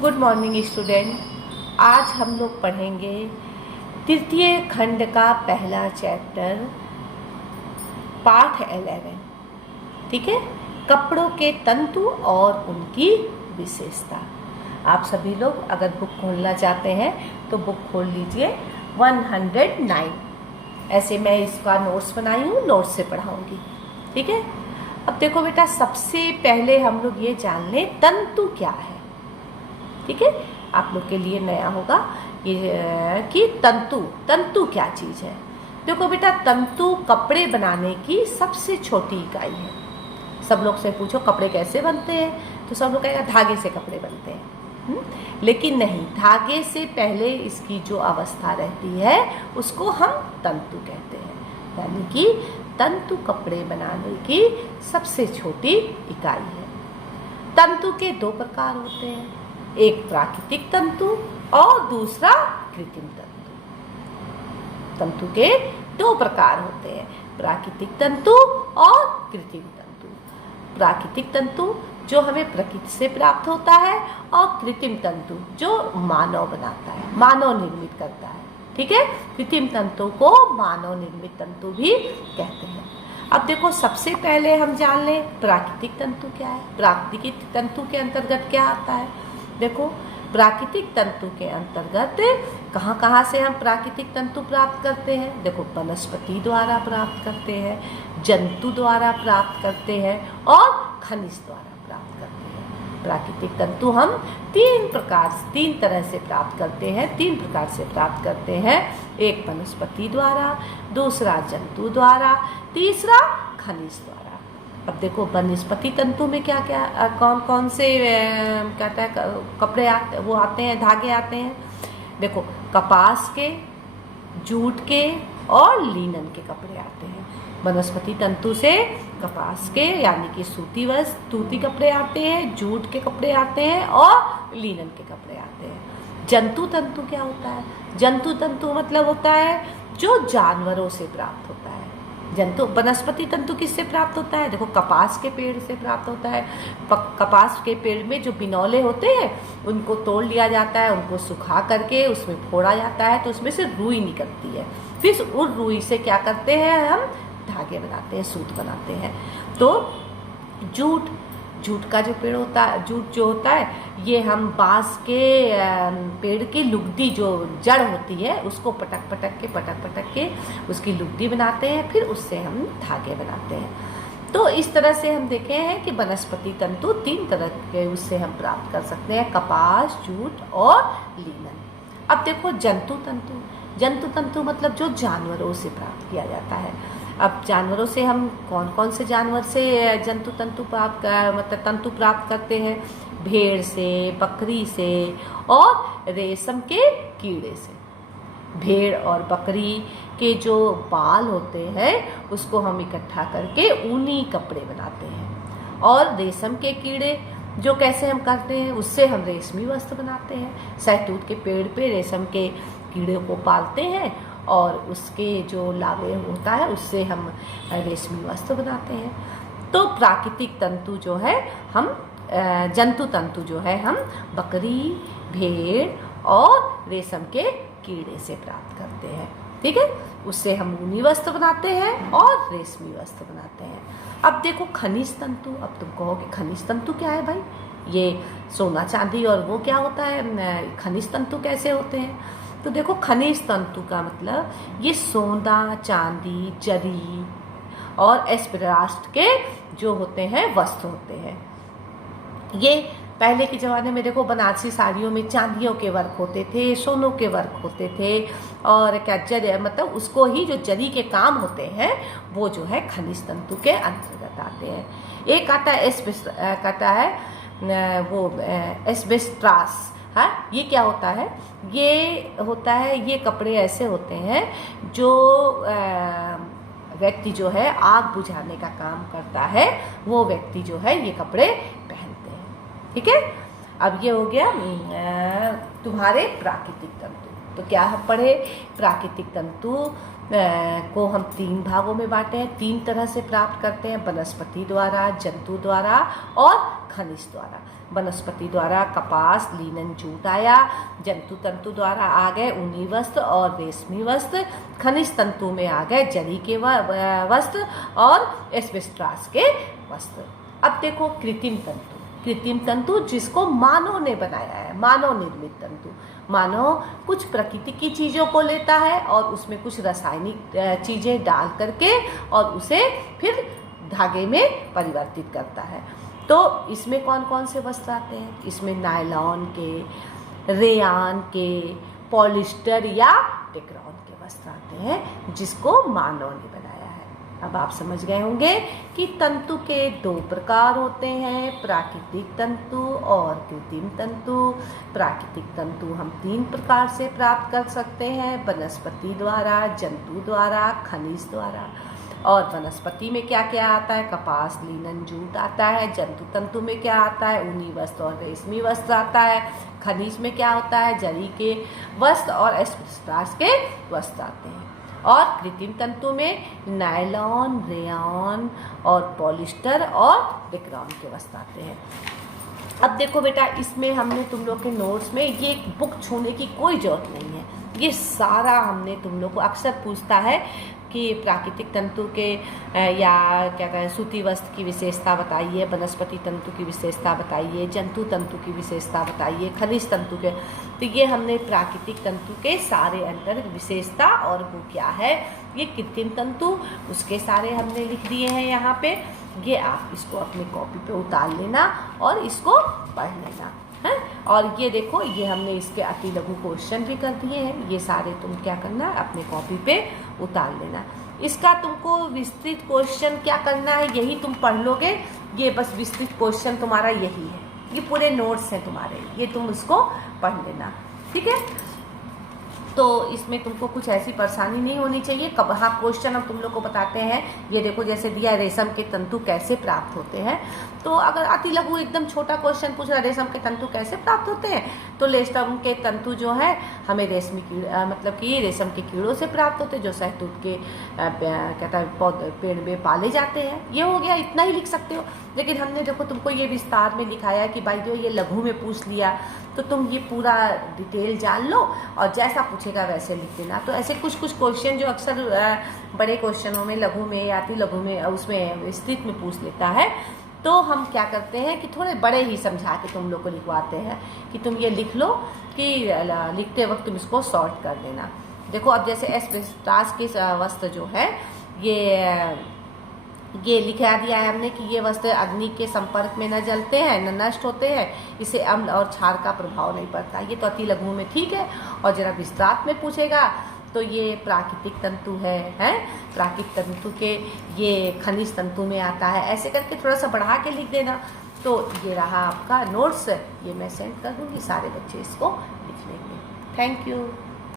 Good morning student. आज हम लोग पढ़ेंगे तृतीय खंड का पहला चैप्टर पाठ 11। ठीक है, कपड़ों के तंतु और उनकी विशेषता। आप सभी लोग अगर बुक खोलना चाहते हैं तो बुक खोल लीजिए 109। ऐसे मैं इसका नोट्स बनाई हूँ, नोट्स से पढ़ाऊँगी। ठीक है, अब देखो बेटा, सबसे पहले हम लोग ये जान लें तंतु क्या है। ठीक है, आप लोग के लिए नया होगा ये कि तंतु क्या चीज़ है। देखो बेटा, तंतु कपड़े बनाने की सबसे छोटी इकाई है। सब लोग से पूछो कपड़े कैसे बनते हैं तो सब लोग कहेगा धागे से कपड़े बनते हैं। लेकिन नहीं, धागे से पहले इसकी जो अवस्था रहती है उसको हम तंतु कहते हैं। यानी कि तंतु कपड़े बनाने की सबसे छोटी इकाई है। तंतु के दो प्रकार होते हैं, एक प्राकृतिक तंतु और दूसरा कृत्रिम तंतु। तंतु के दो प्रकार होते हैं, प्राकृतिक तंतु और कृत्रिम तंतु। प्राकृतिक तंतु जो हमें प्रकृति से प्राप्त होता है और कृत्रिम तंतु जो मानव बनाता है, मानव निर्मित करता है। ठीक है, कृत्रिम तंतु को मानव निर्मित तंतु भी कहते हैं। अब देखो, सबसे पहले हम जान लें प्राकृतिक तंतु क्या है। प्राकृतिक तंतु के अंतर्गत क्या आता है। देखो, प्राकृतिक तंतु के अंतर्गत कहाँ कहाँ से हम प्राकृतिक तंतु प्राप्त करते हैं। देखो, वनस्पति द्वारा प्राप्त करते हैं, जंतु द्वारा प्राप्त करते हैं और खनिज द्वारा प्राप्त करते हैं। प्राकृतिक तंतु हम तीन तरह से प्राप्त करते हैं, 3 प्रकार से प्राप्त करते हैं। एक वनस्पति द्वारा, दूसरा जंतु द्वारा, तीसरा खनिज द्वारा। अब देखो, वनस्पति तंतु में क्या क्या कौन कौन से कहता है कपड़े आते हैं, धागे आते हैं। देखो, कपास के, जूट के और लीनन के कपड़े आते हैं। वनस्पति तंतु से कपास के यानी कि सूती कपड़े आते हैं, जूट के कपड़े आते हैं और लीनन के कपड़े आते हैं। जंतु तंतु क्या होता है। जंतु तंतु मतलब होता है जो जानवरों से प्राप्त होता है। वनस्पति तंतु किससे प्राप्त होता है। देखो, कपास के पेड़ से प्राप्त होता है। कपास के पेड़ में जो बिनौले होते हैं उनको तोड़ लिया जाता है, उनको सुखा करके उसमें फोड़ा जाता है तो उसमें से रुई निकलती है। फिर उस रुई से क्या करते हैं, हम धागे बनाते हैं, सूत बनाते हैं। तो जूट का जो पेड़ होता है, जूट जो होता है, ये हम बांस के पेड़ की लुगदी जो जड़ होती है उसको पटक पटक के उसकी लुगदी बनाते हैं, फिर उससे हम धागे बनाते हैं। तो इस तरह से हम देखे हैं कि वनस्पति तंतु 3 तरह के उससे हम प्राप्त कर सकते हैं, कपास, जूट और लीनन। अब देखो, जंतु तंतु मतलब जो जानवरों से प्राप्त किया जाता है। अब जानवरों से हम कौन कौन से जानवर से तंतु प्राप्त करते हैं। भेड़ से, बकरी से और रेशम के कीड़े से। भेड़ और बकरी के जो बाल होते हैं उसको हम इकट्ठा करके ऊनी कपड़े बनाते हैं। और रेशम के कीड़े जो कैसे हम करते हैं, उससे हम रेशमी वस्त्र बनाते हैं। सहतूत के पेड़ पे रेशम के कीड़े को पालते हैं और उसके जो लावे होता है उससे हम रेशमी वस्त्र बनाते हैं। तो प्राकृतिक तंतु जो है हम जंतु तंतु जो है हम बकरी, भेड़ और रेशम के कीड़े से प्राप्त करते हैं। ठीक है, उससे हम ऊनी वस्त्र बनाते हैं और रेशमी वस्त्र बनाते हैं। अब देखो, खनिज तंतु। अब तुम कहोगे खनिज तंतु क्या है भाई, ये सोना चांदी और वो क्या होता है, खनिज तंतु कैसे होते हैं। तो देखो, खनिज तंतु का मतलब ये सोना, चांदी, जरी और एस्पेरास्ट के जो होते हैं वस्त्र होते हैं। ये पहले के ज़माने में देखो, बनारसी साड़ियों में चांदियों के वर्क होते थे, सोनों के वर्क होते थे और क्या मतलब उसको ही जो जरी के काम होते हैं वो जो है खनिज तंतु के अंतर्गत आते हैं। एक आता है एस्बेस्टॉस। हाँ, ये क्या होता है, ये कपड़े ऐसे होते हैं जो व्यक्ति जो है आग बुझाने का काम करता है, वो व्यक्ति जो है ये कपड़े पहनते हैं। ठीक है, अब ये हो गया तुम्हारे प्राकृतिक तंतु। तो क्या हम पढ़े, प्राकृतिक तंतु को हम 3 भागों में बांटे हैं, 3 तरह से प्राप्त करते हैं, वनस्पति द्वारा, जंतु द्वारा और खनिज द्वारा। वनस्पति द्वारा कपास, लिनन, जूट आया, जंतु तंतु द्वारा आ गए ऊनी वस्त्र और रेशमी वस्त्र, खनिज तंतु में आ गए जरी के वस्त्र और एस्बेस्टॉस के वस्त्र। अब देखो कृत्रिम तंतु, कृत्रिम तंतु जिसको मानव ने बनाया है, मानव निर्मित तंतु। मानव कुछ प्रकृति की चीज़ों को लेता है और उसमें कुछ रासायनिक चीज़ें डाल करके और उसे फिर धागे में परिवर्तित करता है। तो इसमें कौन कौन से वस्त्र आते हैं, इसमें नायलॉन के, रेयान के, पॉलिस्टर या टेक्रोन के वस्त्र आते हैं जिसको मानव ने बनाया है। अब आप समझ गए होंगे कि तंतु के 2 प्रकार होते हैं, प्राकृतिक तंतु और कृत्रिम तंतु। प्राकृतिक तंतु हम 3 प्रकार से प्राप्त कर सकते हैं, वनस्पति द्वारा, जंतु द्वारा, खनिज द्वारा। और वनस्पति में क्या क्या आता है, कपास, लिनन, जूट आता है। जंतु तंतु में क्या आता है, ऊनी वस्त्र और रेशमी वस्त्र आता है। खनिज में क्या होता है, जरी के वस्त्र और एस्बेस्टॉस के वस्त्र आते हैं। और कृत्रिम तंतु में नायलॉन, रेयान और पॉलिस्टर और टेक्रोन के वस्त्र आते हैं। अब देखो बेटा, इसमें हमने तुम लोग के नोट्स में ये बुक छूने की कोई जरूरत नहीं है, ये सारा हमने तुम लोग को अक्सर पूछता है कि प्राकृतिक तंतु के या क्या कहें सूती वस्त्र की विशेषता बताइए, वनस्पति तंतु की विशेषता बताइए, जंतु तंतु की विशेषता बताइए, खनिज तंतु के। तो ये हमने प्राकृतिक तंतु के सारे अंतर विशेषता और वो क्या है, ये कृत्रिम तंतु उसके सारे हमने लिख दिए हैं यहाँ पे। ये आप इसको अपने कॉपी पे उतार लेना और इसको पढ़ लेना है। और ये देखो, ये हमने इसके अति लघु क्वेश्चन भी कर दिए हैं, ये सारे तुम क्या करना है अपने कॉपी पे उतार लेना। इसका तुमको विस्तृत क्वेश्चन क्या करना है, यही तुम पढ़ लोगे। ये बस विस्तृत क्वेश्चन तुम्हारा यही है, ये पूरे नोट्स हैं तुम्हारे, ये तुम उसको पढ़ लेना, ठीक है। तो इसमें तुमको कुछ ऐसी परेशानी नहीं होनी चाहिए। कब हाँ क्वेश्चन हम तुम लोग को बताते हैं, ये देखो जैसे दिया रेशम के तंतु कैसे प्राप्त होते हैं। तो अगर अति लघु एकदम छोटा क्वेश्चन पूछ रहा रेशम के तंतु कैसे प्राप्त होते हैं, तो रेशम के तंतु जो है हमें रेशमी कीड़ा मतलब कि रेशम के कीड़ों से प्राप्त होते हैं जो शहतूत के कहता है पेड़ में पाले जाते हैं। ये हो गया, इतना ही लिख सकते हो। लेकिन हमने देखो तुमको ये विस्तार में दिखाया है कि भाई जो ये लघु में पूछ लिया तो तुम ये पूरा डिटेल जान लो और जैसा पूछेगा वैसे लिख देना। तो ऐसे कुछ कुछ क्वेश्चन जो अक्सर बड़े क्वेश्चनों में लघु में या अति लघु में उसमें विस्तृत में पूछ लेता है, तो हम क्या करते हैं कि थोड़े बड़े ही समझा के तुम लोग को लिखवाते हैं कि तुम ये लिख लो कि लिखते वक्त तुम इसको सॉर्ट कर देना। देखो अब जैसे एस्बेस्टॉस के वस्त्र जो है ये लिखा दिया है हमने कि ये वस्त्र अग्नि के संपर्क में न जलते हैं न नष्ट होते हैं, इसे अम्ल और क्षार का प्रभाव नहीं पड़ता। ये तो अति लघु में ठीक है। और जरा विस्तार में पूछेगा तो ये प्राकृतिक तंतु है प्राकृतिक तंतु के ये खनिज तंतु में आता है। ऐसे करके थोड़ा सा बढ़ा के लिख देना। तो ये रहा आपका नोट्स, ये मैं सेंड कर दूँगी, सारे बच्चे इसको लिख लेंगे। Thank you.